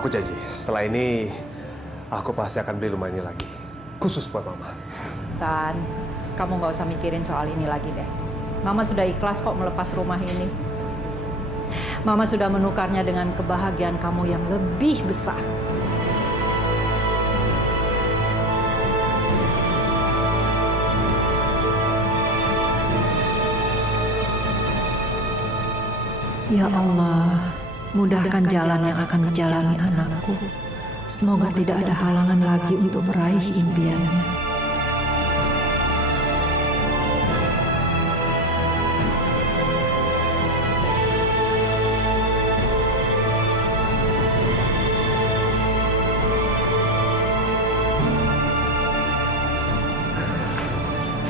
Aku janji, setelah ini aku pasti akan beli rumah ini lagi. Khusus buat Mama. Tan, kamu nggak usah mikirin soal ini lagi deh. Mama sudah ikhlas kok melepas rumah ini. Mama sudah menukarnya dengan kebahagiaan kamu yang lebih besar. Ya Allah, mudahkan jalan yang akan dijalani anakku. Semoga tidak ada halangan lagi untuk meraih impiannya.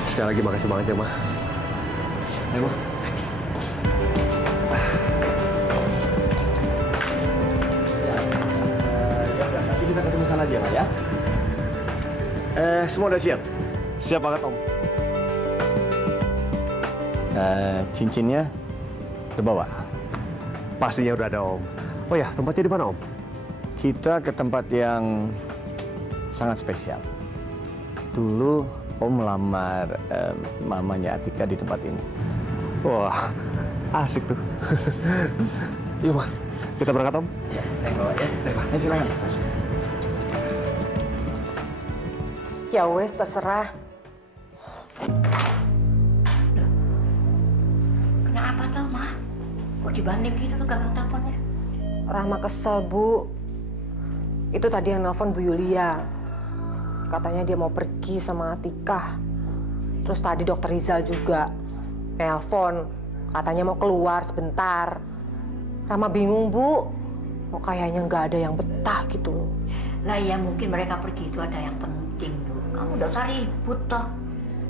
Sekali lagi makasih banget ya, Ma. Ayo, Ma. Nanti kita ketemu sana aja, Ma, ya. Semua udah siap? Siap banget, Om. Cincinnya udah bawa? Pastinya udah ada, Om. Oh ya, tempatnya di mana, Om? Kita ke tempat yang sangat spesial. Dulu Om melamar mamanya Atika di tempat ini. Wah, asik tuh. Yuk, Ma. Kita berangkat, Om. Ya, saya bawa ya. Ayo, silakan. Ya wes, terserah. Kenapa tuh, Ma? Kok dibanding gitu tuh gagang teleponnya? Rahma kesel, Bu. Itu tadi yang nelpon Bu Yulia. Katanya dia mau pergi sama Atika. Terus tadi Dokter Rizal juga nelpon. Katanya mau keluar sebentar. Rahma bingung, Bu. Kok kayaknya nggak ada yang betah gitu loh. Lah ya mungkin mereka pergi itu ada yang penting tuh. Kamu udah usah ribut toh.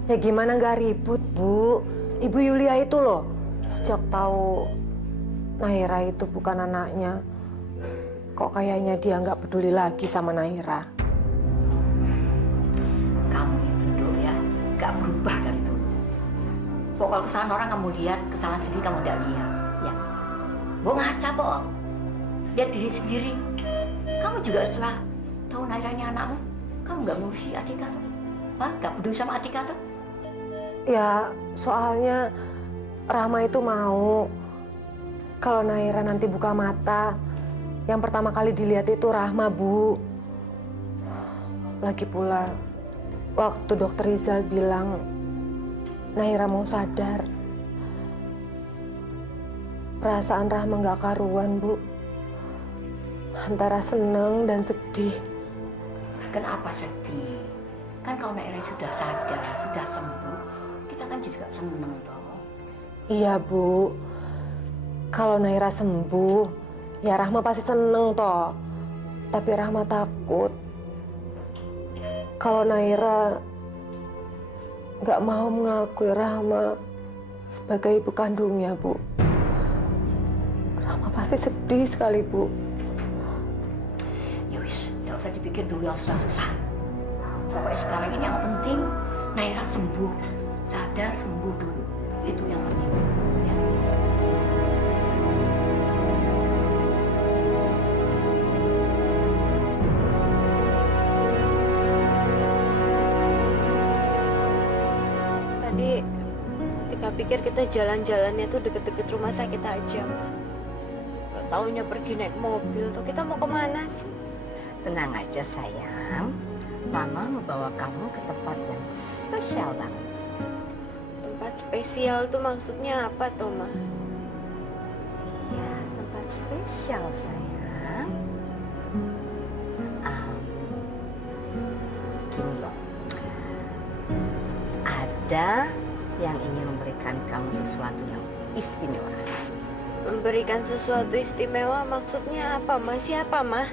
Ya gimana nggak ribut, Bu? Ibu Yulia itu loh, sejak tahu Naira itu bukan anaknya, kok kayaknya dia nggak peduli lagi sama Naira. Kamu itu tuh ya gak berubah dari dulu. Pokoknya kesalahan orang kamu lihat, kesalahan sendiri kamu tidak lihat. Ya, Bo ngaca bohong. Lihat diri sendiri. Kamu juga setelah tahu Naira ini anakmu, kamu nggak ngurusi Atika tuh? Hah? Gak peduli sama Atika tuh? Ya, soalnya Rahma itu mau kalau Naira nanti buka mata, yang pertama kali dilihat itu Rahma, Bu. Lagi pula, waktu Dokter Rizal bilang Naira mau sadar, perasaan Rahma nggak karuan, Bu. Antara seneng dan sedih. Kenapa sedih? Kan kalau Naira sudah sadar, sudah sembuh, kita kan juga seneng dong. Iya, Bu. Kalau Naira sembuh, ya Rahma pasti seneng toh. Tapi Rahma takut kalau Naira nggak mau mengakui Rahma sebagai ibu kandungnya, Bu. Rahma pasti sedih sekali, Bu. Ya wis, nggak usah dipikir dulu yang susah-susah. Pokoknya sekarang ini yang penting Naira sembuh, sadar sembuh dulu. Itu yang penting. Ya. Tadi Tika pikir kita jalan-jalannya tuh deket-deket rumah sakit aja, Ma. Gak taunya pergi naik mobil tuh. Kita mau kemana sih? Tenang aja sayang, Mama mau bawa kamu ke tempat yang spesial banget. Tempat spesial tuh maksudnya apa tuh, Ma? Ya, tempat spesial sayang. Gini loh, ada yang ingin memberikan kamu sesuatu yang istimewa. Memberikan sesuatu istimewa maksudnya apa, Ma? Siapa, Ma?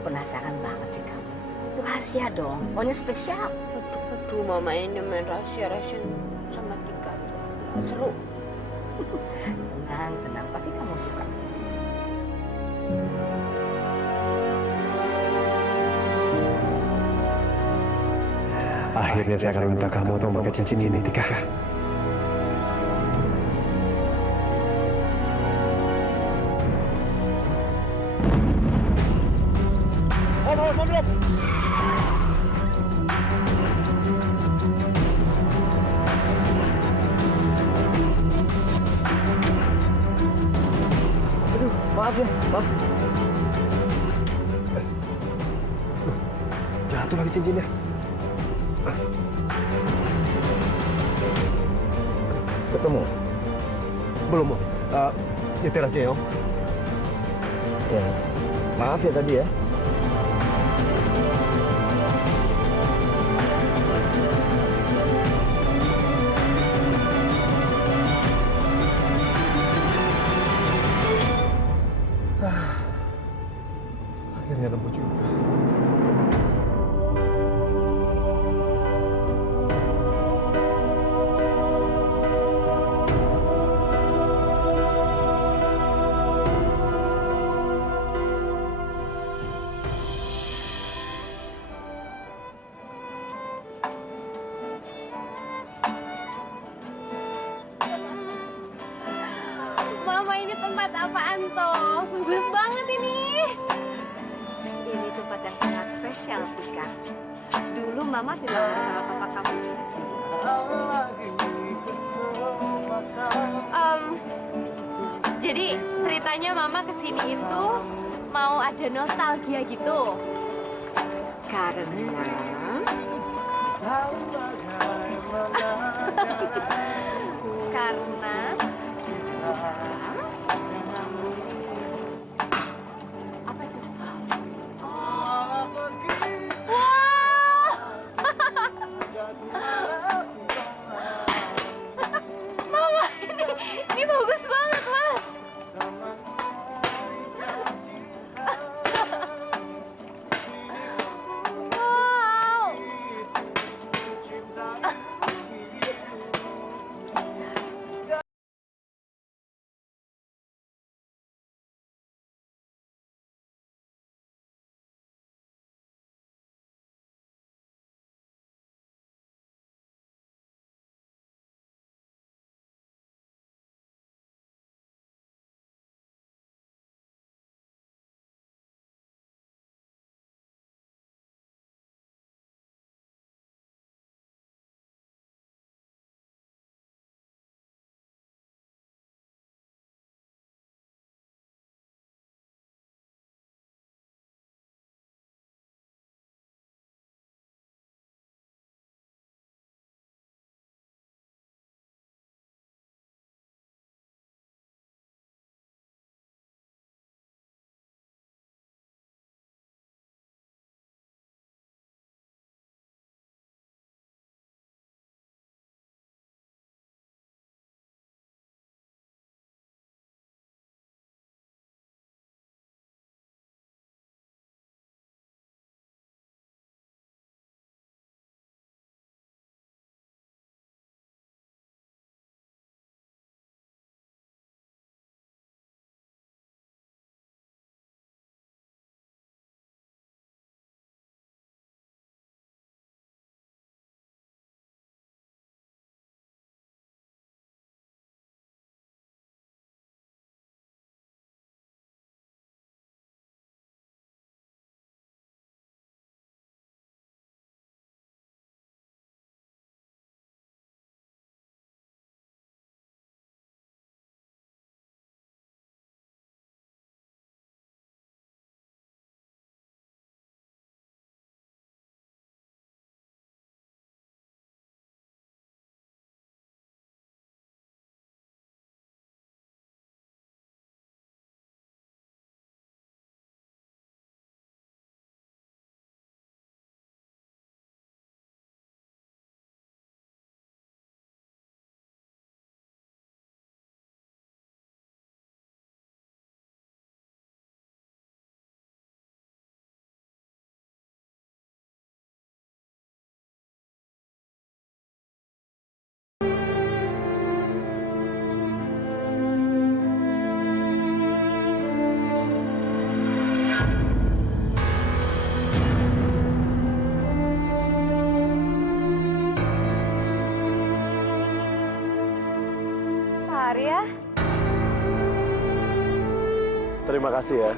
Penasaran banget sih kamu. Itu rahasia dong, pokoknya spesial. Aduh, Mama ini main rahasia-rahasia sama Tika tuh. Nggak seru. Tenang, tenang, pasti kamu suka. Akhirnya saya akan minta kamu untuk memakai cincin ini, Tika. awas mobil, Om. Aduh, maaf ya, maaf. Jatuh lagi cincinnya. Ketemu? Belum, Om. Nyetir aja ya, Om. Ya. Maaf ya tadi ya. Akhirnya nemu juga. Mama, ini tempat apaan toh? Bagus banget ini. Ini tempat yang sangat spesial, Tika. Dulu Mama tidak sama papa kamu di sini. Jadi ceritanya Mama kesini itu mau ada nostalgia gitu. Karena Karena apa itu? Wow! Mama, ini bagus banget, Mas. Wow! Arya, Terima kasih ya.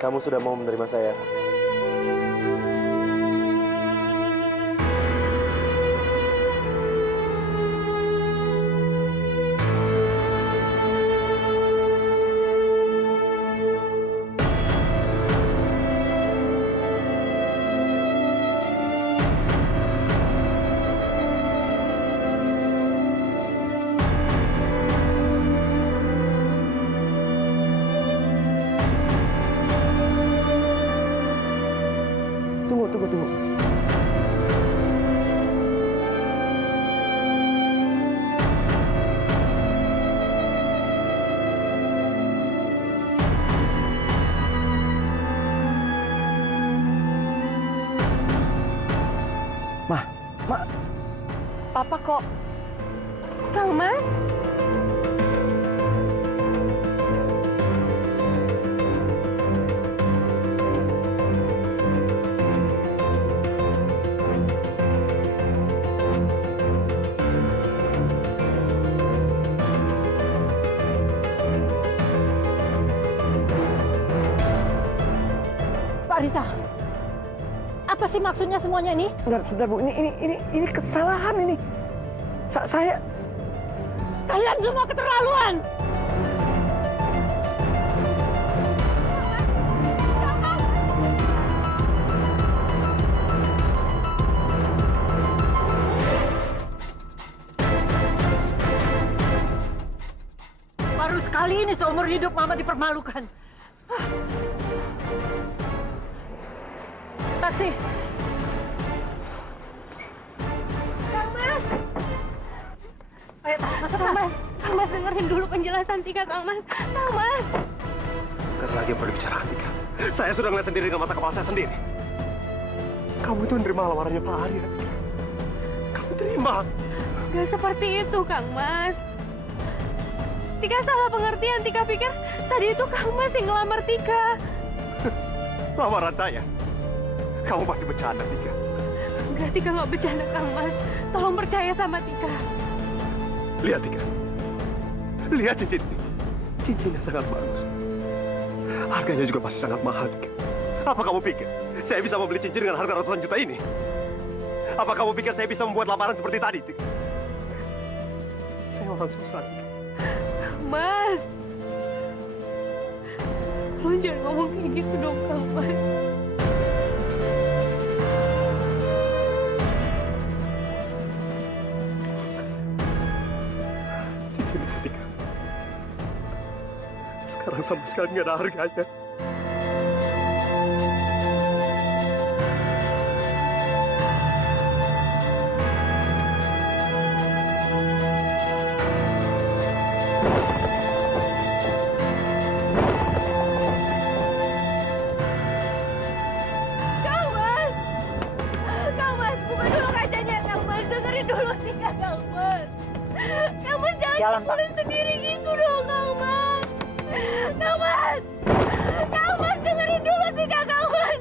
Kamu sudah mau menerima saya. Tunggu. Ma, Papa kok... Kang Mas? Pak Rizal, apa sih maksudnya semuanya ini? sebentar Bu, ini kesalahan ini. Saya Kalian semua keterlaluan! Baru sekali ini seumur hidup Mama dipermalukan. Taksi! Kang Mas! Ayo, masuk Kang Mas. Kang Mas dengerin dulu penjelasan Tika, Kang Mas. Kang Mas! Bukan lagi yang perlu bicara Tika. Saya sudah melihat sendiri dengan mata kepala saya sendiri. Kamu itu menerima lamarannya Pak Arya. Kamu terima. Gak seperti itu, Kang Mas. Tika salah pengertian. Tika pikir tadi itu Kang Mas yang ngelamar Tika. Lamaran saya? Kamu pasti bercanda, Tika. Enggak, Tika nggak bercanda, Kang Mas. Tolong percaya sama Tika. Lihat, Tika. Lihat cincin ini. Cincinnya sangat bagus. Harganya juga pasti sangat mahal, Tika. Apa kamu pikir saya bisa membeli cincin dengan harga ratusan juta ini? Apa kamu pikir saya bisa membuat lamaran seperti tadi, Tika? Saya orang susah, Tika. Mas, tolong jangan ngomong kayak gitu dong, Kang Mas. Cincin ini, Tika. Sekarang sama sekali nggak ada harganya. Kang Mas, buka dulu kacanya, Kang Mas. Dengerin dulu Tika, Kang Mas. Kang Mas jangan pukulin sendiri gitu dong, Kang Mas. Kang Mas! Kang Mas, dengerin dulu Tika, Kang Mas.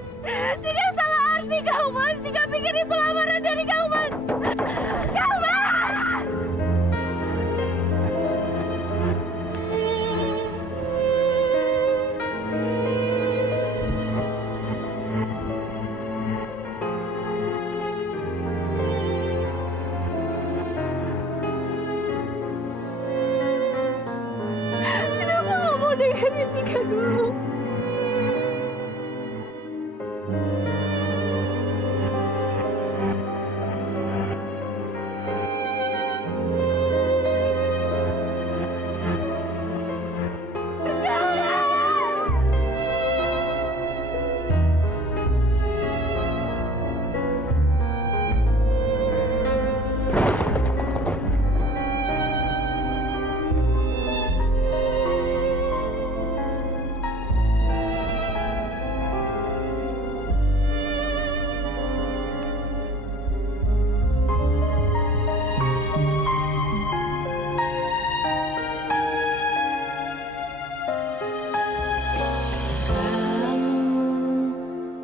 Tika salah arti, Kang Mas. Tika pikir itu lamaran dari Kang Mas. Kang Mas! Kenapa nggak mau dengerin Tika dulu?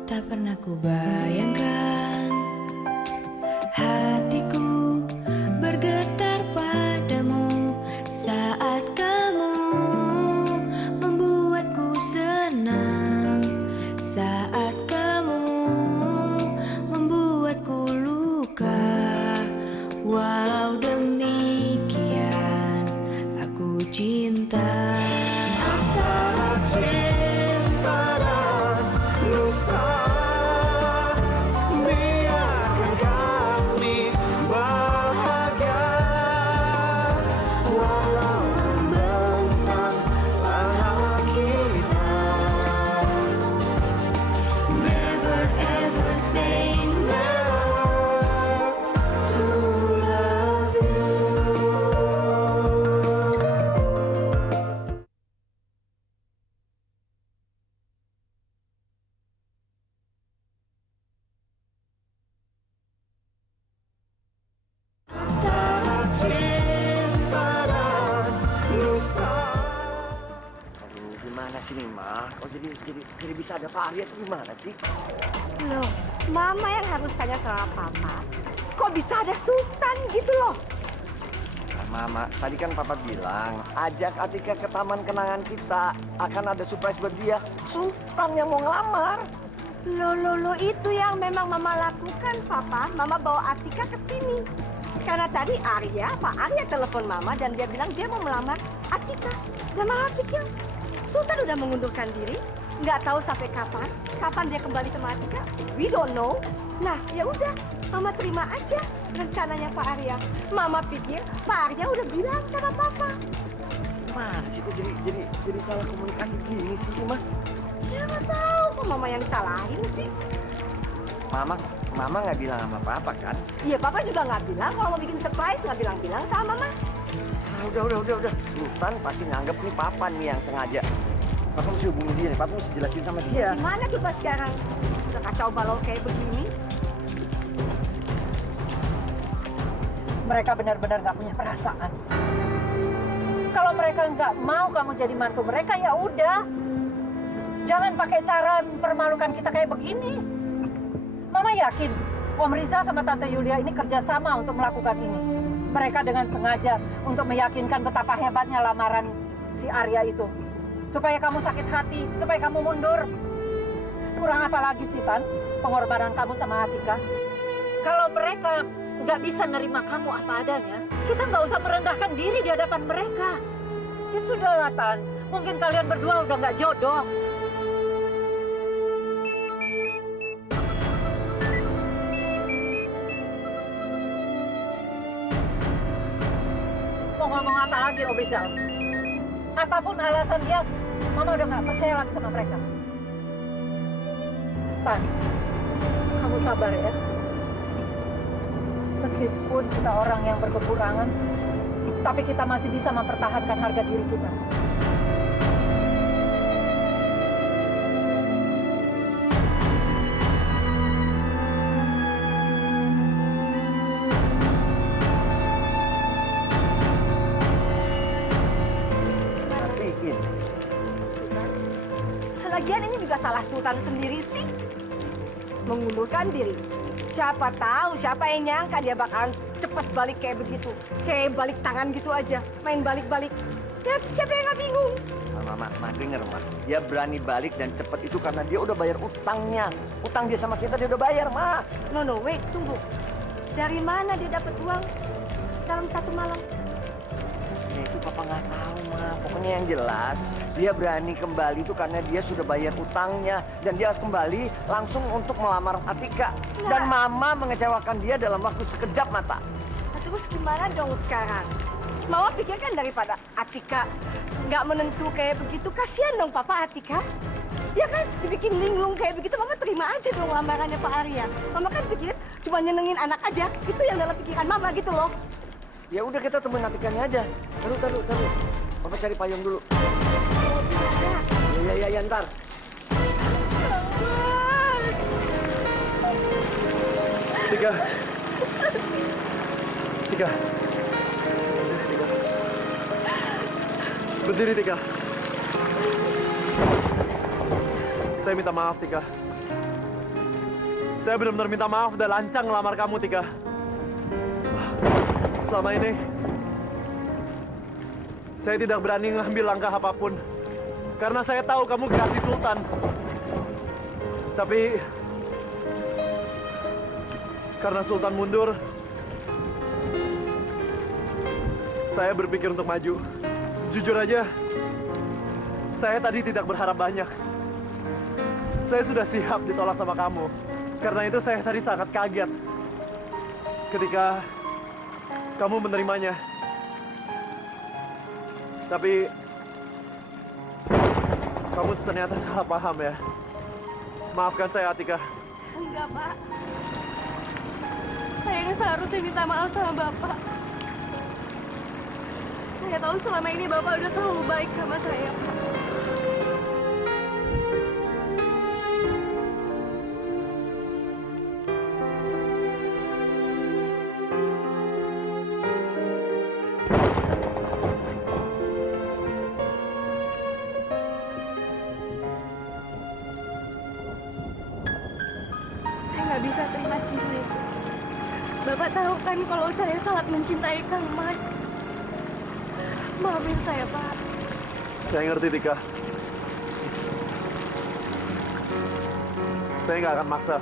Tak pernah ku bayangkan hatiku bergetar padamu saat kamu membuatku senang, saat kamu membuatku luka. Walau demikian aku cinta. Cinta dan dusta. sini, Ma? Kok jadi bisa ada Pak Arya itu gimana sih? Loh, Mama yang harus tanya sama Papa. Kok bisa ada Sultan gitu loh? Mama, tadi kan Papa bilang, ajak Atika ke taman kenangan kita. Akan ada surprise buat dia. Sultan yang mau ngelamar. Loh, itu yang memang Mama lakukan, Papa. Mama bawa Atika ke sini. Karena tadi Pak Arya telepon Mama dan dia bilang dia mau melamar Atika. Dan Mama pikir Sultan udah mengundurkan diri. Nggak tahu sampai kapan dia kembali sama Atika. We don't know. Nah, ya udah, Mama terima aja rencananya Pak Arya. Mama pikir Pak Arya udah bilang sama Papa. Mana sih kok jadi salah komunikasi gini sih, Ma? Ya nggak tahu kok Mama yang salahin sih. Mama nggak bilang sama Papa kan? Iya, Papa juga nggak bilang kalau mau bikin surprise, nggak bilang-bilang sama Mama. Udah. Sultan pasti nganggep nih Papa nih yang sengaja. Papa mesti hubungi dia nih, Papa mesti jelasin sama dia. Gimana coba sekarang? Udah kacau balau kayak begini. Mereka benar-benar nggak punya perasaan. Kalau mereka nggak mau kamu jadi mantu mereka, ya udah. Jangan pakai cara mempermalukan kita kayak begini. Mama yakin Om Rizal sama Tante Yulia ini kerjasama untuk melakukan ini. Mereka dengan sengaja untuk meyakinkan betapa hebatnya lamaran si Arya itu. Supaya kamu sakit hati, supaya kamu mundur. Kurang apa lagi sih, Tan? Pengorbanan kamu sama Atika. Kalau mereka nggak bisa nerima kamu apa adanya, kita nggak usah merendahkan diri di hadapan mereka. Ya sudahlah, Tan. Mungkin kalian berdua udah nggak jodoh. Mau ngomong apa lagi, Om Rizal? Apapun alasan dia, Mama udah nggak percaya lagi sama mereka. Tan, kamu sabar ya. Meskipun kita orang yang berkekurangan, tapi kita masih bisa mempertahankan harga diri kita. Lagian ini juga salah Sultan sendiri sih. Mengundurkan diri. Siapa tahu, siapa yang nyangka dia bakalan cepat balik kayak begitu. Kayak balik tangan gitu aja, main balik-balik. Ya, siapa yang nggak bingung? Ma, denger, Ma. Dia berani balik dan cepat itu karena dia udah bayar utangnya. Utang dia sama kita dia udah bayar, Ma. No, wait, tunggu. Dari mana dia dapat uang dalam satu malam? Ya itu Papa nggak tahu, Ma. Pokoknya yang jelas, dia berani kembali itu karena dia sudah bayar utangnya. Dan dia kembali langsung untuk melamar Atika. Dan Mama mengecewakan dia dalam waktu sekejap mata. Nah, terus gimana dong sekarang? Mama pikirkan daripada Atika nggak menentu kayak begitu, kasihan dong Papa Atika. Ya kan, dibikin linglung kayak begitu, Mama terima aja dong lamarannya Pak Arya. Mama kan pikir cuma nyenengin anak aja, itu yang dalam pikiran Mama gitu loh. Ya udah kita temuin Atikanya aja. Taruh. Papa cari payung dulu. Ya, ntar. Tika. Berdiri, Tika. Saya minta maaf, Tika. Saya benar-benar minta maaf udah lancang ngelamar kamu, Tika. Selama ini, saya tidak berani ngambil langkah apapun. Karena saya tahu kamu kasih Sultan. Tapi, karena Sultan mundur, saya berpikir untuk maju. Jujur aja, saya tadi tidak berharap banyak. Saya sudah siap ditolak sama kamu. Karena itu saya tadi sangat kaget ketika kamu menerimanya. Tapi kamu ternyata salah paham ya. Maafkan saya, Atika. Enggak, Pak. Saya yang seharusnya minta maaf sama Bapak. Saya tahu selama ini Bapak udah terlalu baik sama saya. nggak bisa terima cincin itu. Bapak tahu kan kalau saya sangat mencintai Kang Mas. Maafin saya, Pak. Saya ngerti, Tika. Saya nggak akan maksa.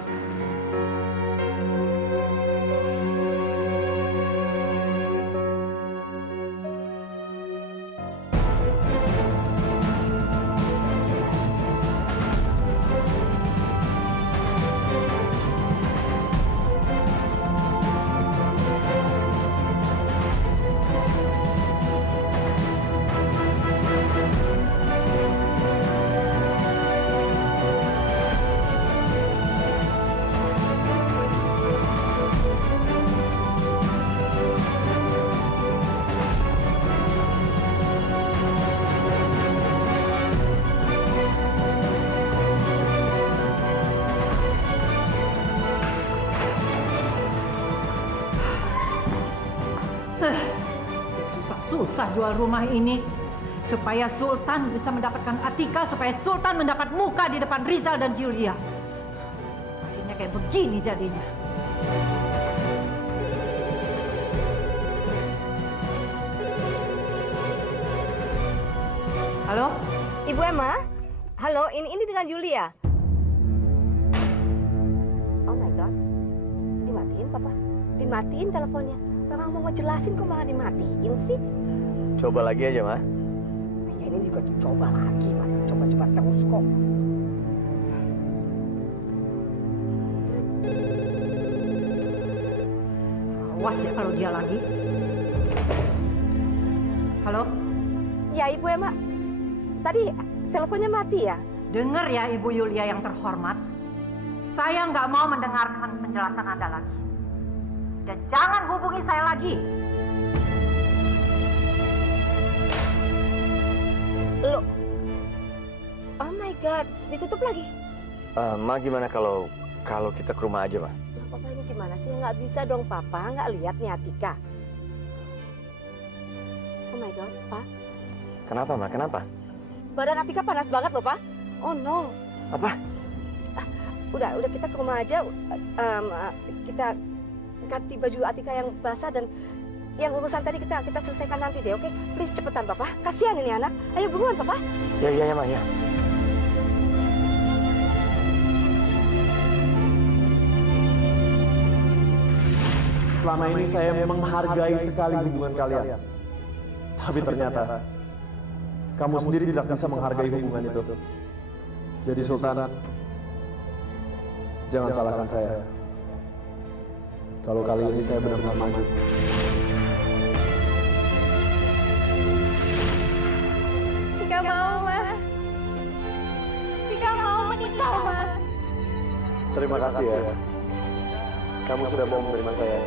Susah jual rumah ini supaya Sultan bisa mendapatkan Atika, supaya Sultan mendapat muka di depan Rizal dan Julia. Akhirnya kayak begini jadinya. Halo? Ibu Emma? Halo, ini dengan Julia. Oh my God. Dimatiin, Papa. Dimatiin teleponnya. Orang mau ngejelasin kok malah dimatiin sih. Coba lagi aja, Ma. Saya ini juga dicoba lagi, masih coba-coba terus kok. Awas ya kalau dia lagi. Halo? Ya, Ibu Emma. Tadi teleponnya mati ya? Dengar ya Ibu Yulia yang terhormat. Saya nggak mau mendengarkan penjelasan Anda lagi. Dan jangan hubungi saya lagi. Loh. Oh my God, ditutup lagi. Ma, gimana kalau kita ke rumah aja, Ma? Loh, Papa ini gimana sih? Nggak bisa dong, Papa. Nggak lihat nih Atika. Oh my God, Pak. Kenapa, Ma? Kenapa? Badan Atika panas banget loh, Pak. Oh no. Apa? Udah kita ke rumah aja. Kita ganti baju Atika yang basah dan yang urusan tadi kita selesaikan nanti deh, oke? Please cepetan, Papa. Kasihan ini anak. Ayo buruan, Papa. Ya, Ma, ya. Selama ini saya memang menghargai sekali hubungan kalian. Tapi ternyata kamu sendiri tidak bisa menghargai hubungan itu. Jadi Sultan, jangan salahkan saya. Kalau kali ini saya benar-benar maju. Tika mau, Ma. Tika mau menikah, Ma. Terima kasih ya. Kamu sudah mau menerima saya.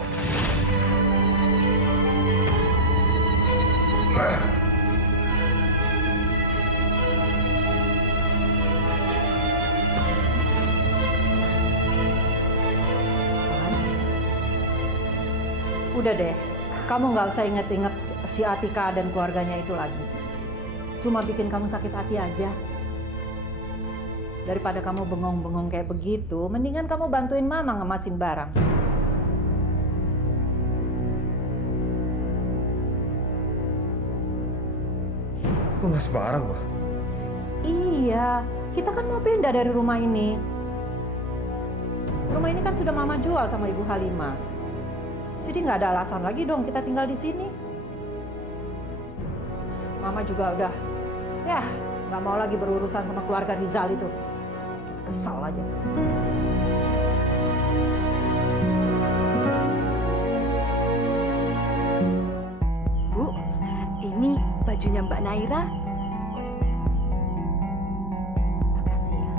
Udah deh, kamu nggak usah inget-inget si Atika dan keluarganya itu lagi. Cuma bikin kamu sakit hati aja. Daripada kamu bengong-bengong kayak begitu, mendingan kamu bantuin Mama ngemasin barang. Ngemas barang, Wah? Iya, kita kan mau pindah dari rumah ini. Rumah ini kan sudah Mama jual sama Ibu Halimah. Jadi nggak ada alasan lagi dong kita tinggal di sini. Mama juga udah, ya nggak mau lagi berurusan sama keluarga Rizal itu. Kesal aja. Bu, ini bajunya Mbak Naira. Makasih ya.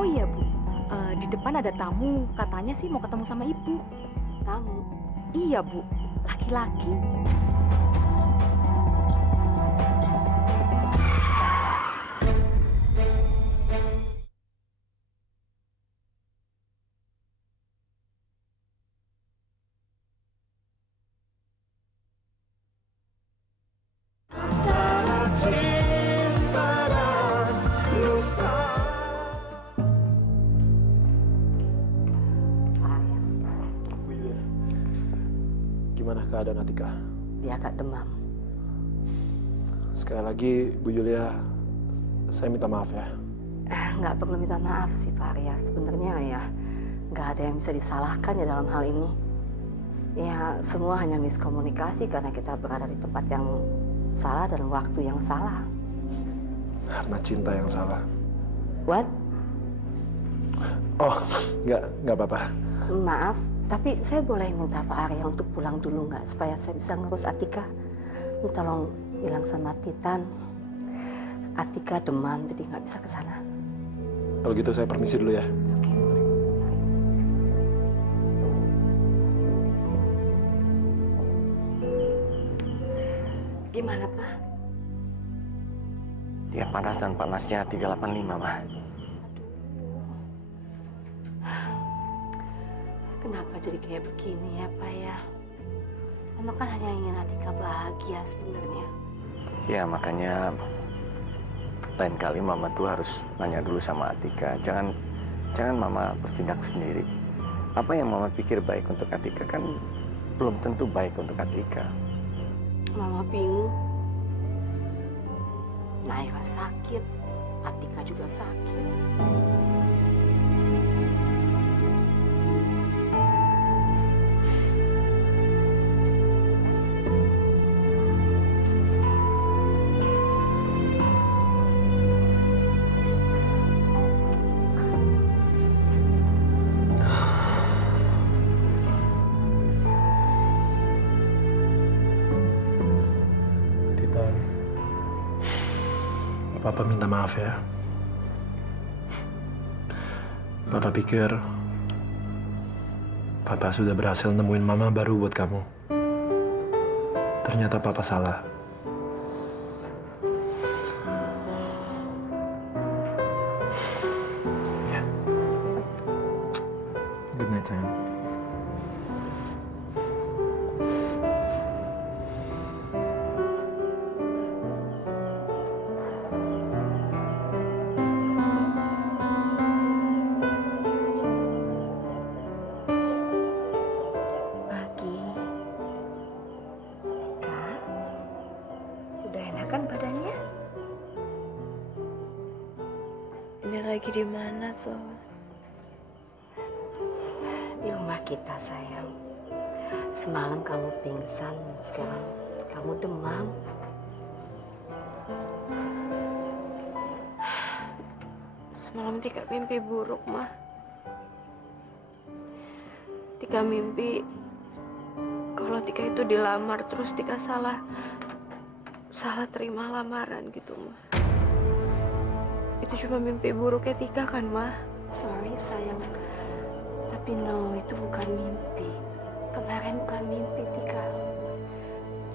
Oh iya, Bu. Di depan ada tamu. Katanya sih mau ketemu sama Ibu. Tamu. Iya, Bu. Laki-laki. Gimana keadaan Atika? Dia agak demam. Sekali lagi, Bu Yulia, saya minta maaf ya. Nggak perlu minta maaf sih Pak Arya. Sebenarnya ya nggak ada yang bisa disalahkan ya dalam hal ini. Ya semua hanya miskomunikasi karena kita berada di tempat yang salah dan waktu yang salah. Karena cinta yang salah. What? Oh, nggak apa-apa. Maaf, tapi saya boleh minta Pak Arya untuk pulang dulu nggak supaya saya bisa ngurus Atika. Tolong bilang sama Titan, Atika demam jadi nggak bisa ke sana. Kalau gitu saya permisi dulu ya. Gimana Pak? Dia panas dan panasnya 385, Ma. Kenapa jadi kayak begini ya Pak ya? Mama kan hanya ingin Atika bahagia sebenarnya. Ya, makanya lain kali Mama tuh harus nanya dulu sama Atika. Jangan Mama bertindak sendiri. Apa yang Mama pikir baik untuk Atika kan belum tentu baik untuk Atika. Mama bingung. Naira sakit, Atika juga sakit. Papa minta maaf ya. Papa pikir Papa sudah berhasil nemuin mama baru buat kamu. Ternyata Papa salah. Ya. Good night, sayang. Badannya Ini lagi di mana, So? di rumah kita sayang. Semalam kamu pingsan, sekarang kamu demam. Semalam Tika mimpi buruk, Ma. Tika mimpi kalau Tika itu dilamar, terus Tika salah terima lamaran gitu, Ma. Itu cuma mimpi buruknya Tika kan, Ma? Sorry sayang, tapi no, itu bukan mimpi. Kemarin bukan mimpi Tika.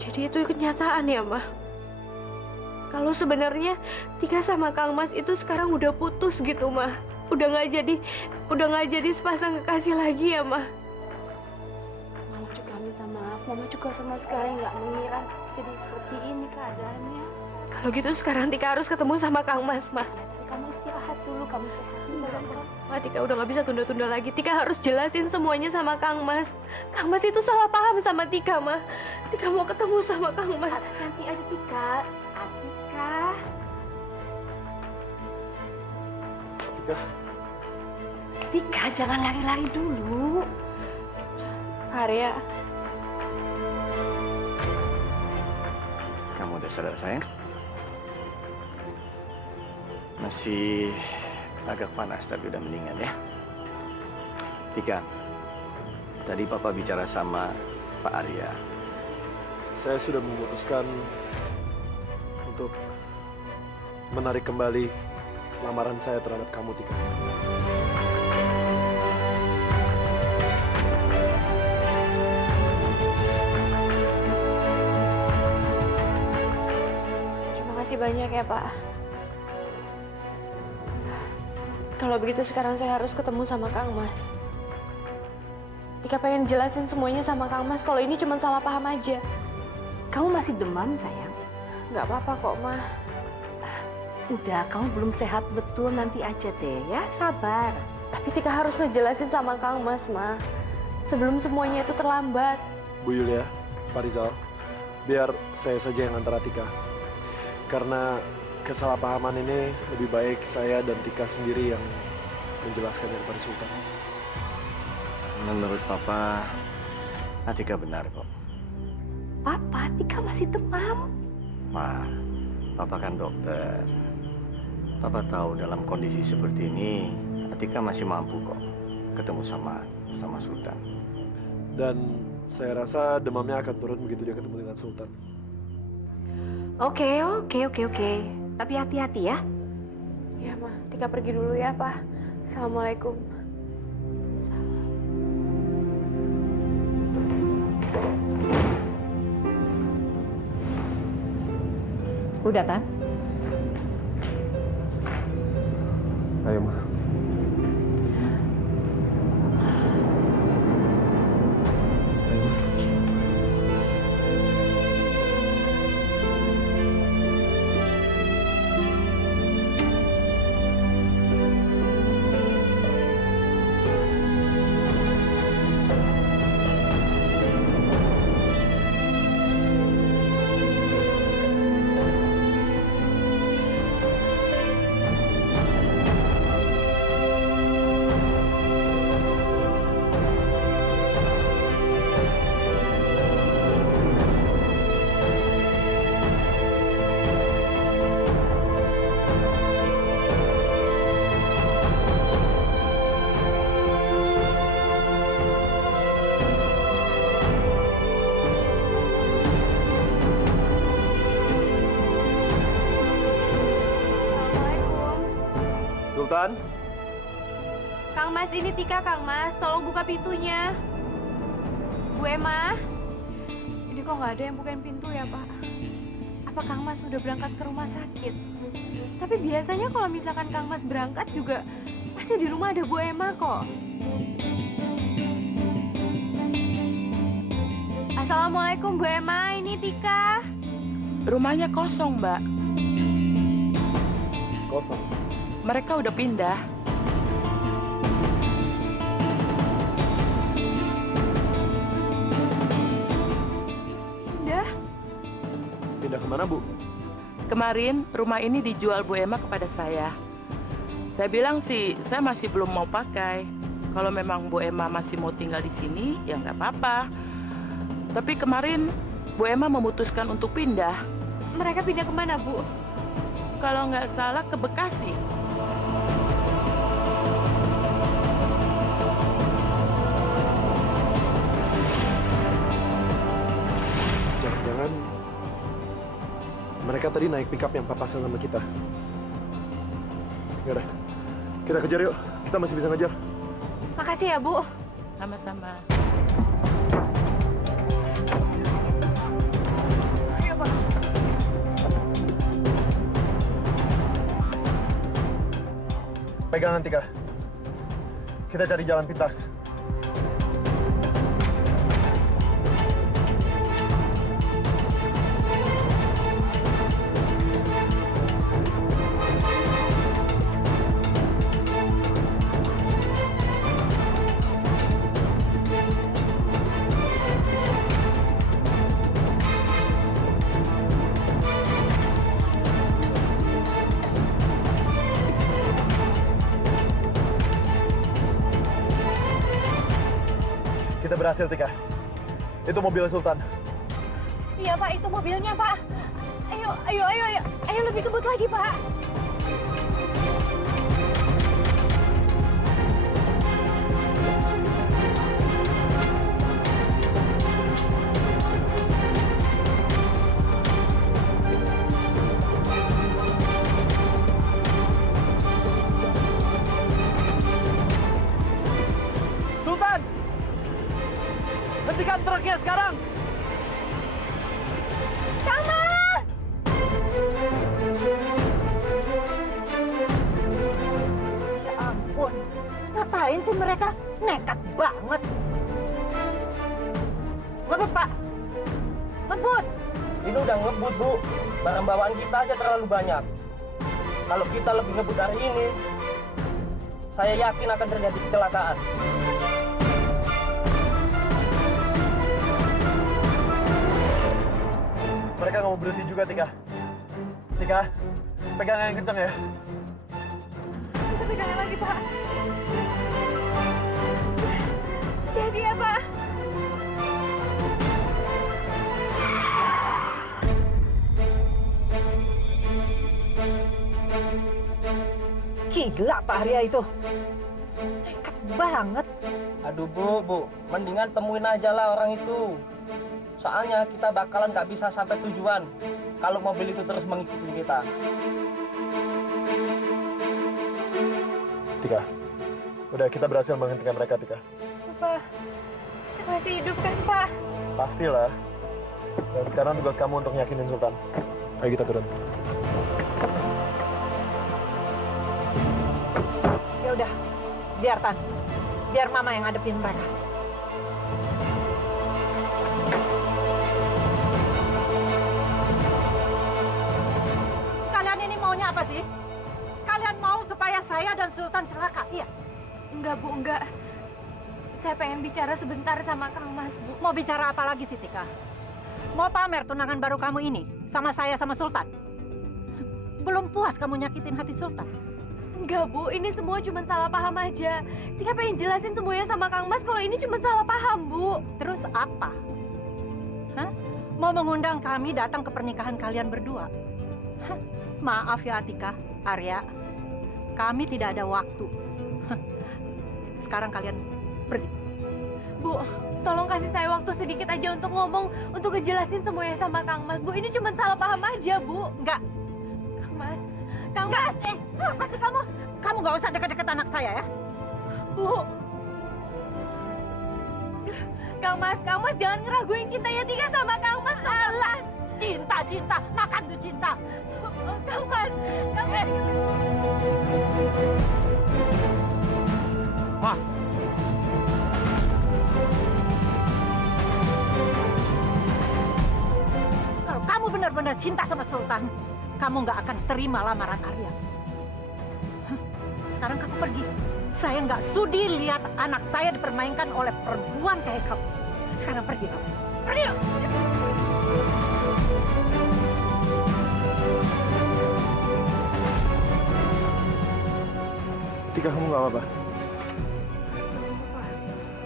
Jadi itu kenyataan ya, Ma? Kalau sebenarnya Tika sama Kang Mas itu sekarang udah putus gitu, Ma. Udah nggak jadi sepasang kekasih lagi ya, Ma? Mama juga minta maaf. Mama juga sama sekali nggak mengira jadi seperti ini keadaannya. Kalau gitu sekarang Tika harus ketemu sama Kang Mas, Ma. Ya, tapi kamu istirahat dulu, kamu sehat dulu. Ma, Tika udah nggak bisa tunda-tunda lagi. Tika harus jelasin semuanya sama Kang Mas. Kang Mas itu salah paham sama Tika, Ma. Tika mau ketemu sama Kang Mas. Nanti aja Tika. Atika. Tika, jangan lari-lari dulu. Arya, Kamu udah sadar, sayang? Masih agak panas, tapi udah mendingan ya. Tika, tadi Papa bicara sama Pak Arya. Saya sudah memutuskan untuk menarik kembali lamaran saya terhadap kamu, Tika. terima kasih banyak ya, Pak. Kalau begitu sekarang saya harus ketemu sama Kang Mas. Tika pengen jelasin semuanya sama Kang Mas kalau ini cuma salah paham aja. Kamu masih demam, sayang? Nggak apa-apa kok, Ma. Udah, kamu belum sehat betul, nanti aja deh ya, sabar. Tapi Tika harus ngejelasin sama Kang Mas, Ma. Sebelum semuanya itu terlambat. Bu Yulia, Pak Rizal, biar saya saja yang antar Tika. Karena kesalahpahaman ini lebih baik saya dan Tika sendiri yang menjelaskannya kepada Sultan. Menurut Papa, Atika benar kok. Papa, Tika masih demam. Ma, Papa kan dokter. Papa tahu dalam kondisi seperti ini, Atika masih mampu kok ketemu sama Sultan. Dan saya rasa demamnya akan turun begitu dia ketemu dengan Sultan. Oke. Tapi hati-hati ya. Ya, Ma. Tika pergi dulu ya, Pak. Assalamualaikum. Udah kan? Ayo, Ma. Sultan, Kang Mas, ini Tika, Kang Mas. Tolong buka pintunya. Bu Emma. Ini kok nggak ada yang bukain pintu ya, Pak? Apa Kang Mas sudah berangkat ke rumah sakit? Tapi biasanya kalau misalkan Kang Mas berangkat juga pasti di rumah ada Bu Emma kok. Assalamualaikum Bu Emma, ini Tika. Rumahnya kosong, Mbak. Kosong. Mereka udah pindah. Pindah? Pindah kemana, Bu? Kemarin rumah ini dijual Bu Emma kepada saya. Saya bilang sih, saya masih belum mau pakai. Kalau memang Bu Emma masih mau tinggal di sini, ya nggak apa-apa. Tapi kemarin Bu Emma memutuskan untuk pindah. Mereka pindah kemana, Bu? Kalau nggak salah ke Bekasi. Jangan-jangan mereka tadi naik pickup yang papasan sama kita. Yaudah, kita kejar yuk. Kita masih bisa ngejar. Makasih ya, Bu. Sama-sama. Pegangan, Tika. Kita cari jalan pintas. Kita berhasil, Tika. Itu mobil Sultan. Iya, Pak, itu mobilnya, Pak. Ayo. Ayo lebih kebut lagi, Pak. Sultan! Hentikan truknya sekarang! Kang Mas! Ya ampun, ngapain sih mereka? Nekat banget. Ngebut, Pak. Ngebut. Ini udah ngebut, Bu. Barang bawaan kita aja terlalu banyak. Kalau kita lebih ngebut dari ini, saya yakin akan terjadi kecelakaan. mereka nggak mau berhenti juga, Tika. Tika, pegang yang kencang ya. Kita pegangin lagi, Pak. Jadi ya, Pak. Gila Pak Arya itu. Nekat banget. Aduh Bu, mendingan temuin aja lah orang itu. Soalnya kita bakalan nggak bisa sampai tujuan kalau mobil itu terus mengikuti kita. Tika, udah kita berhasil menghentikan mereka, Tika. Pak, masih hidup kan, Pak? Pastilah. Dan sekarang tugas kamu untuk yakinin Sultan. Ayo kita turun. Ya udah, biarkan. Biar Mama yang ngadepin mereka. Kalian ini maunya apa sih? Kalian mau supaya saya dan Sultan celaka, iya? Enggak, Bu, enggak. Saya pengen bicara sebentar sama Kang Mas, Bu. Mau bicara apa lagi sih, Tika? Mau pamer tunangan baru kamu ini sama saya sama Sultan? Belum puas kamu nyakitin hati Sultan? Enggak, Bu. Ini semua cuma salah paham aja. Tika pengen jelasin semuanya sama Kang Mas kalau ini cuma salah paham, Bu. Terus apa? Hah? Mau mengundang kami datang ke pernikahan kalian berdua? Hah? Maaf ya, Atika, Arya. Kami tidak ada waktu. Sekarang kalian pergi. Bu, tolong kasih saya waktu sedikit aja untuk ngomong, untuk ngejelasin semuanya sama Kang Mas. Bu, ini cuma salah paham aja, Bu. Enggak. Kang Mas. Kang Mas. Masih kamu nggak usah deket-deket anak saya ya. Bu. Kang Mas jangan ngeraguin cintanya Tika sama Kang Mas. Alah, cinta, makan tuh cinta. Kang Mas. Ma. Kalau kamu benar-benar cinta sama Sultan, kamu nggak akan terima lamaran Arya. Sekarang kamu pergi. Saya nggak sudi lihat anak saya dipermainkan oleh perempuan kayak kamu. Sekarang pergi kamu. Pergi. Tika, kamu nggak apa-apa?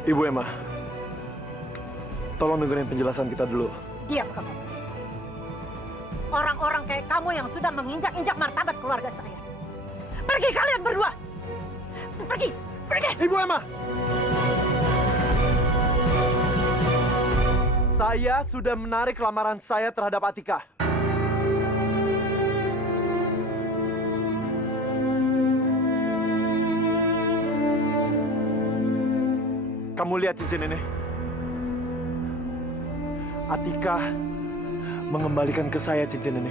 Ibu Emma, tolong dengerin penjelasan kita dulu. Diam kamu. Orang-orang kayak kamu yang sudah menginjak-injak martabat keluarga saya. Pergi kalian berdua. Pergi. Ibu Emma! Saya sudah menarik lamaran saya terhadap Atika. Kamu lihat cincin ini? Atika mengembalikan ke saya cincin ini.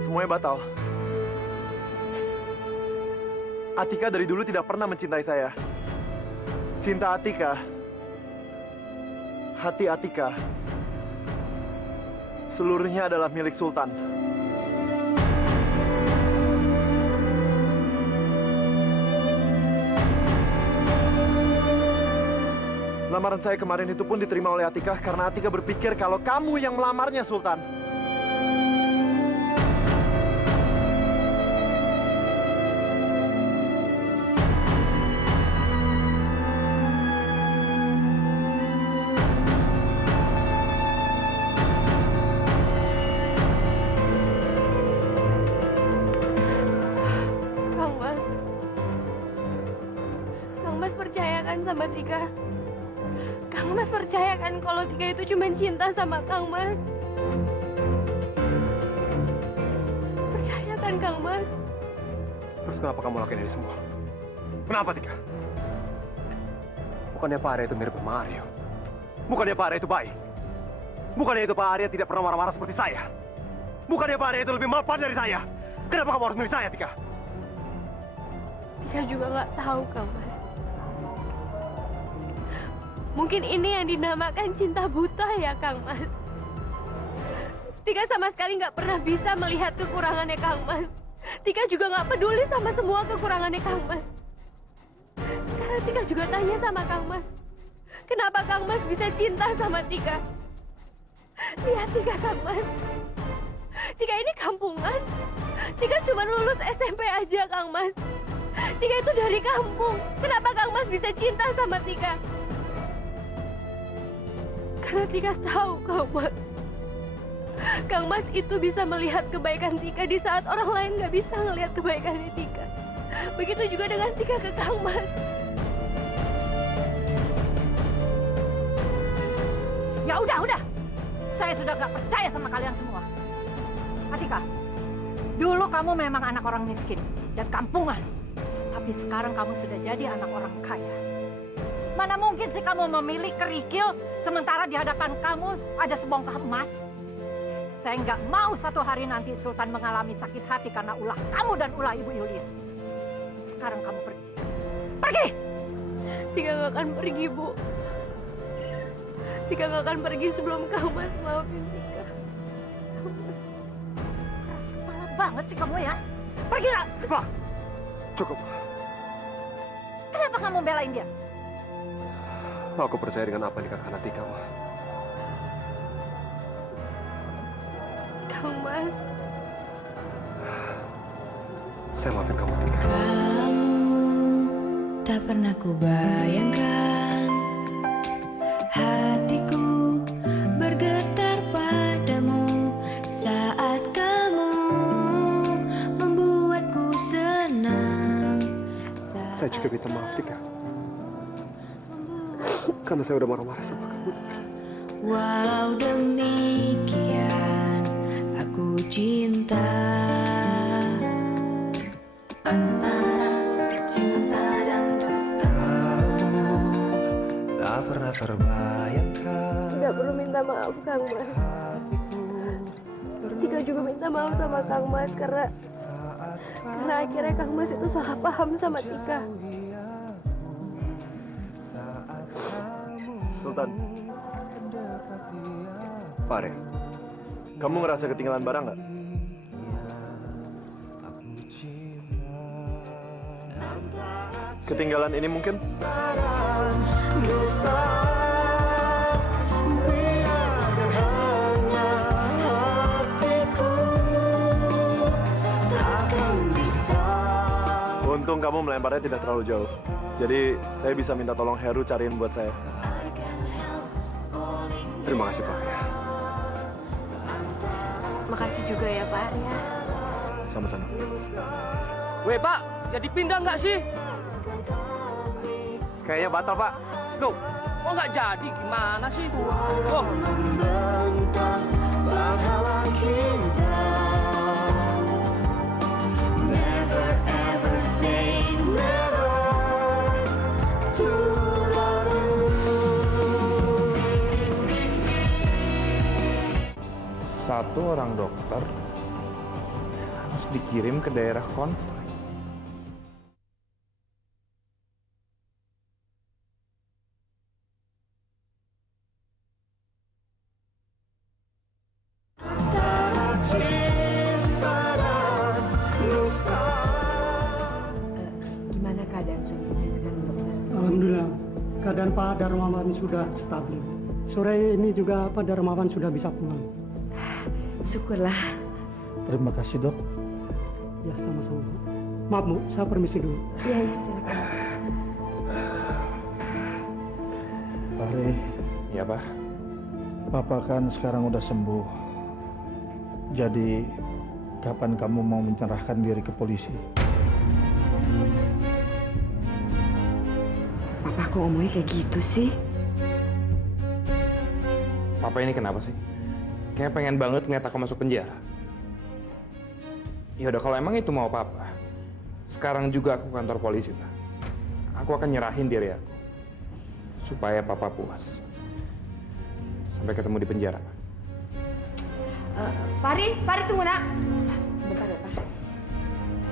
Semuanya batal. Atika dari dulu tidak pernah mencintai saya. Cinta Atika, hati Atika, seluruhnya adalah milik Sultan. Lamaran saya kemarin itu pun diterima oleh Atika karena Atika berpikir kalau kamu yang melamarnya, Sultan. Sama Tika. Kang Mas percayakan kalau Tika itu cuma cinta sama Kang Mas. Percayakan Kang Mas. Terus kenapa kamu lakuin ini semua? Kenapa, Tika? Bukannya Pak Arya itu mirip sama Aryo? Bukannya Pak Arya itu baik? Bukannya itu Pak Arya tidak pernah marah-marah seperti saya? Bukannya Pak Arya itu lebih mapan dari saya? Kenapa kamu harus milih saya, Tika? Tika juga nggak tahu, Kang Mas. Mungkin ini yang dinamakan cinta buta ya, Kang Mas. Tika sama sekali nggak pernah bisa melihat kekurangannya Kang Mas. Tika juga nggak peduli sama semua kekurangannya Kang Mas. Sekarang Tika juga tanya sama Kang Mas, kenapa Kang Mas bisa cinta sama Tika? Lihat Tika, Kang Mas. Tika ini kampungan. Tika cuma lulus SMP aja, Kang Mas. Tika itu dari kampung. Kenapa Kang Mas bisa cinta sama Tika? Karena Tika tahu, Kang Mas. Kang Mas itu bisa melihat kebaikan Tika di saat orang lain nggak bisa ngelihat kebaikannya Tika. Begitu juga dengan Tika ke Kang Mas. Ya udah. Saya sudah gak percaya sama kalian semua. Atika, dulu kamu memang anak orang miskin dan kampungan. Tapi sekarang kamu sudah jadi anak orang kaya. Mana mungkin sih kamu memilih kerikil sementara di hadapan kamu ada sebongkah emas? Saya nggak mau satu hari nanti Sultan mengalami sakit hati karena ulah kamu dan ulah Ibu Yulia. Sekarang kamu pergi. Pergi! Tika nggak akan pergi, Bu. Tika nggak akan pergi sebelum Kang Mas maafin Tika. Keras kepala banget sih kamu ya. Pergi lah! Pak, cukup. Kenapa kamu belain dia? Aku percaya dengan apa yang dikatakan Atika, Ma. Kang Mas. Saya maafin kamu, Tika. Kamu tak pernah kubayangkan, hatiku bergetar padamu saat kamu membuatku senang. Saya juga minta maaf, Tika. Karena saya udah marah-marah sama kamu. Walau demikian, aku cinta. Antara cinta dan dusta, tak pernah terbayangkan. Tidak perlu minta maaf, Kang Mas. Tika juga minta maaf sama Kang Mas karena akhirnya Kang Mas itu salah paham sama Tika. Sultan. Pare, kamu ngerasa ketinggalan barang nggak? Ketinggalan ini mungkin? Untung kamu melemparnya tidak terlalu jauh. Jadi saya bisa minta tolong Heru cariin buat saya. Terima kasih, Pak. Makasih juga ya, Pak Arya. Sama-sama. Weh, Pak, jadi pindah nggak sih? Kayaknya batal, Pak. Loh, Kok nggak jadi? Gimana sih? Oh. Satu orang dokter harus dikirim ke daerah konflik. Gimana keadaan suami saya sekarang, dokter? Alhamdulillah, keadaan Pak Darmawan sudah stabil. Sore ini juga Pak Darmawan sudah bisa pulang. Syukurlah. Terima kasih, Dok. Ya, sama-sama. Maaf, Bu, saya permisi dulu. Iya, silakan. Pak Rey, Ya, Pak. Papa kan sekarang udah sembuh. Jadi, kapan kamu mau menyerahkan diri ke polisi? Papa kok ngomongnya kayak gitu sih? Papa ini kenapa sih? Kayak pengen banget ngeliat aku masuk penjara. Ya udah, kalau emang itu mau Papa, sekarang juga aku ke kantor polisi, Pak. Aku akan nyerahin diri aku supaya Papa puas. Sampai ketemu di penjara, Pak. Pari tunggu nak. Sebentar ya, Pak.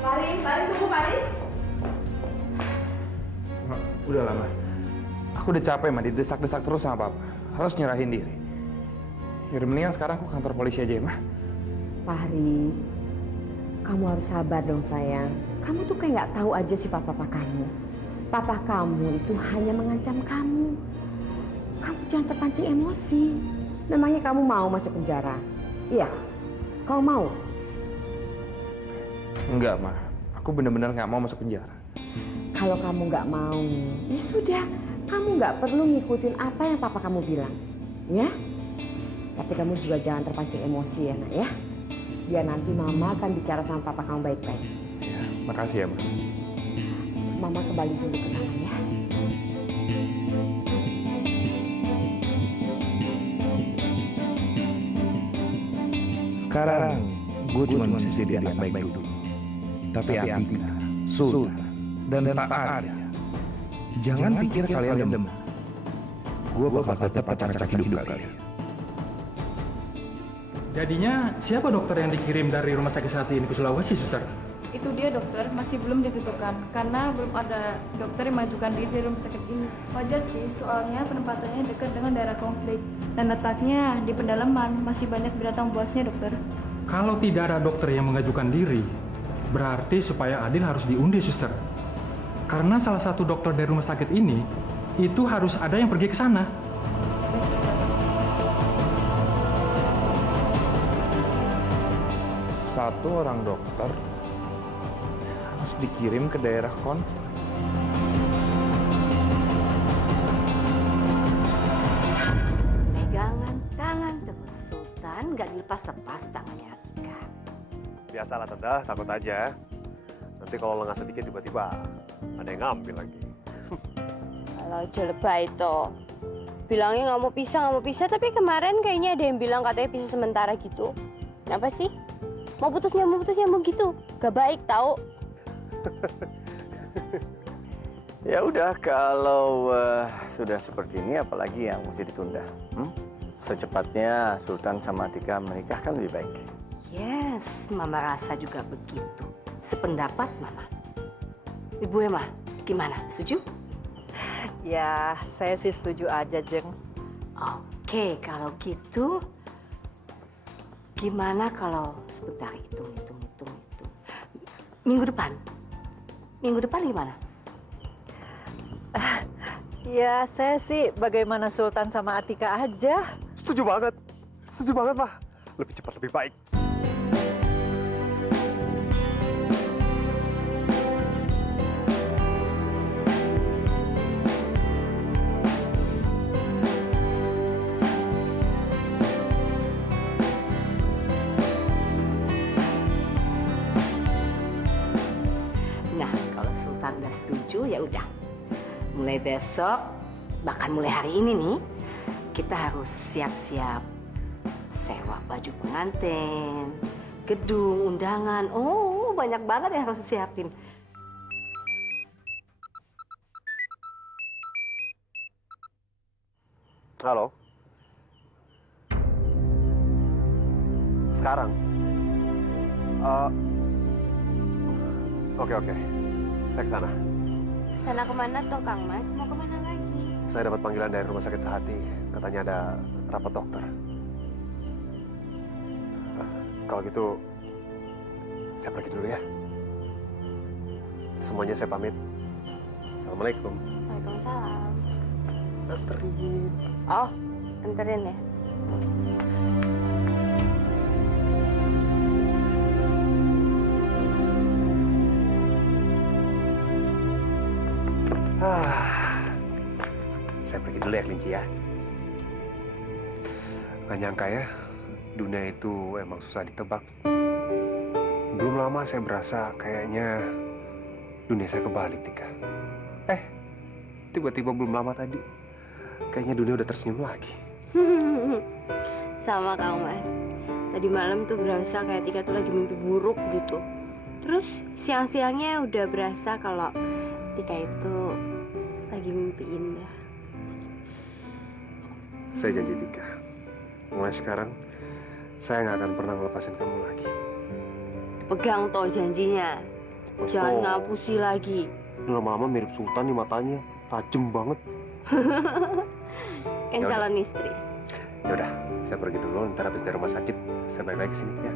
Pari tunggu, Pari. Udah lama. Aku udah capek, Ma, didesak-desak terus sama Papa. Harus nyerahin diri. Ya udah mendingan sekarang aku ke kantor polisi aja ya, Ma. Fahri, kamu harus sabar dong sayang. Kamu tuh kayak nggak tahu aja sifat papa kamu. Papa kamu itu hanya mengancam kamu. Kamu jangan terpancing emosi. Memangnya kamu mau masuk penjara? Iya, kamu mau? Enggak, Ma. Aku bener-bener nggak mau masuk penjara. Kalau kamu nggak mau, ya sudah. Kamu nggak perlu ngikutin apa yang papa kamu bilang, ya? Tapi kamu juga jangan terpancing emosi ya, nak ya. Biar nanti mama akan bicara sama papa kamu baik-baik. Ya, makasih ya, Ma. Mama kembali dulu ke kamar ya. Sekarang gue cuma mesti jadi anak baik dulu. Tapi Atika, Sultan, dan Pak Arya, jangan pikir kalian demen. Gue bakal tetap acak-acak hidup kalian. Jadinya siapa dokter yang dikirim dari rumah sakit Sehati ini ke Sulawesi, suster? Itu dia dokter, masih belum ditentukan karena belum ada dokter yang mengajukan diri di rumah sakit ini. Wajar sih, soalnya penempatannya dekat dengan daerah konflik dan letaknya di pedalaman, masih banyak binatang buasnya, dokter. Kalau tidak ada dokter yang mengajukan diri, berarti supaya adil harus diundi, suster. Karena salah satu dokter dari rumah sakit ini, itu harus ada yang pergi ke sana. Satu orang dokter harus dikirim ke daerah konflik. Pegangan tangan terus, Sultan nggak dilepas-lepas tangannya Atika. Biasalah Tante, takut aja. Nanti kalau lengah sedikit tiba-tiba ada yang ngambil lagi. Kalau jelebay itu bilangnya nggak mau pisah, tapi kemarin kayaknya ada yang bilang katanya pisah sementara gitu. Kenapa sih? Mau putus nyambung gitu. Gak baik tau. Ya udah, kalau sudah seperti ini, apalagi yang mesti ditunda? Secepatnya Sultan sama Atika menikah kan lebih baik. Yes, Mama rasa juga begitu. Sependapat Mama. Ibu Emma, gimana? Setuju? Ya, saya sih setuju aja, Jeng. Oke, kalau gitu, gimana kalau sebentar hitung. Minggu depan gimana? Ya, saya sih bagaimana Sultan sama Atika aja. Setuju banget, Mah. Lebih cepat lebih baik. Nah, kalau Sultan udah setuju, ya udah. Mulai besok, bahkan mulai hari ini nih, kita harus siap-siap sewa baju pengantin, gedung, undangan. Oh, banyak banget yang harus disiapin. Halo. Sekarang. Oke. Saya ke sana. Sana kemana toh, Kang Mas? Mau kemana lagi? Saya dapat panggilan dari rumah sakit Sehati. Katanya ada rapat dokter. Kalau gitu, saya pergi dulu ya. Semuanya saya pamit. Assalamualaikum. Waalaikumsalam. Anterin. Oh, anterin ya. Saya pergi dulu ya, Kelinci ya. Gak nyangka ya, dunia itu emang susah ditebak. Belum lama saya berasa kayaknya dunia saya kebalik, Tika. Tiba-tiba belum lama tadi, kayaknya dunia udah tersenyum lagi. Sama Kang Mas. Tadi malam tuh berasa kayak Tika tuh lagi mimpi buruk gitu. Terus siang-siangnya udah berasa kalau Tika itu lagi mimpi indah. Saya janji, Tika, mulai sekarang saya nggak akan pernah ngelepasin kamu lagi. Pegang toh janjinya. Mas Jangan toh. ngapusi lagi. Lama-lama mirip Sultan nih matanya, tajem banget. Kan Ya udah. calon istri. Ya udah, saya pergi dulu. Ntar habis dari rumah sakit, saya balik lagi ke sini ya.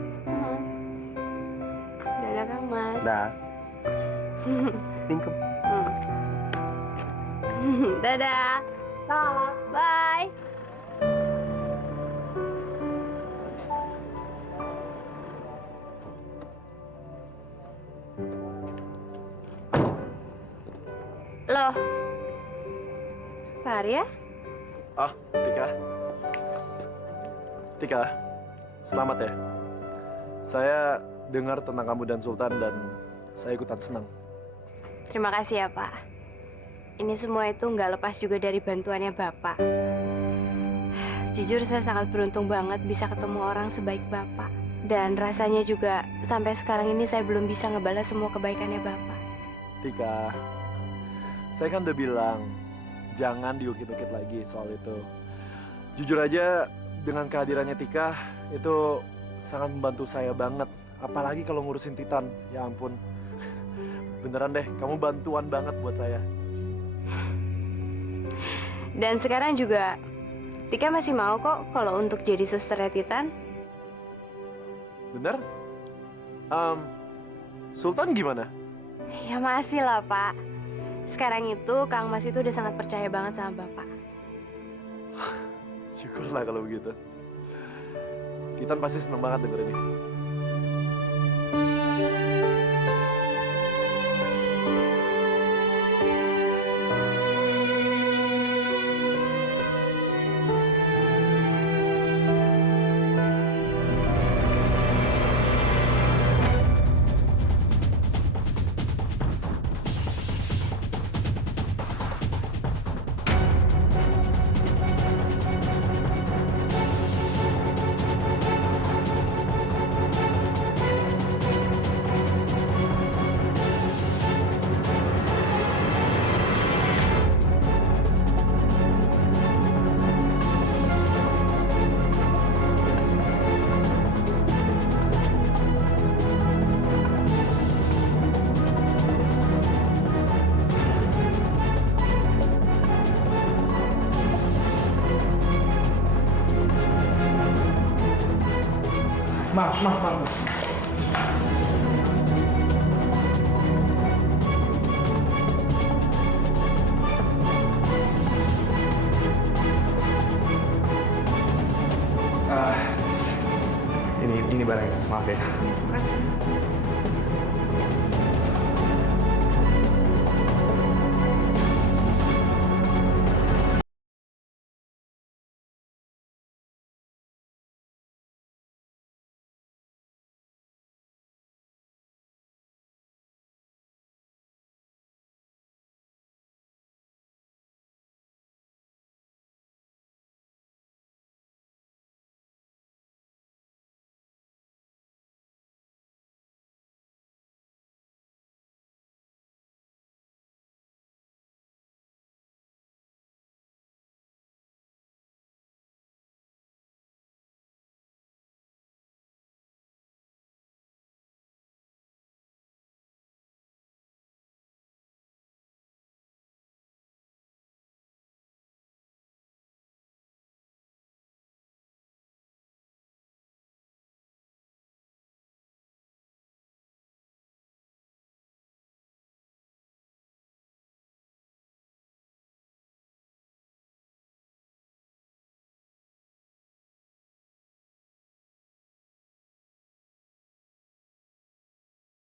Dadah Kang Mas. Dah. Mingkem. Dadah. Bye. Loh, Pak Arya? Ah, Tika. Tika, selamat ya. Saya dengar tentang kamu dan Sultan dan saya ikutan senang. Terima kasih ya Pak. Ini semua itu nggak lepas juga dari bantuannya Bapak. Jujur saya sangat beruntung banget bisa ketemu orang sebaik Bapak. Dan rasanya juga sampai sekarang ini saya belum bisa ngebalas semua kebaikannya Bapak. Tika, saya kan udah bilang jangan diukit-ukit lagi soal itu. Jujur aja dengan kehadirannya Tika itu sangat membantu saya banget. Apalagi kalau ngurusin Titan, ya ampun. Beneran deh, kamu bantuan banget buat saya. Dan sekarang juga Tika masih mau kok kalau untuk jadi susternya Titan. Bener? Sultan gimana? Ya masih lah Pak. Sekarang itu Kang Mas itu udah sangat percaya banget sama Bapak. Syukurlah kalau begitu. Titan pasti seneng banget denger ini. Maaf. Ini barangnya, maaf ya. Terima kasih.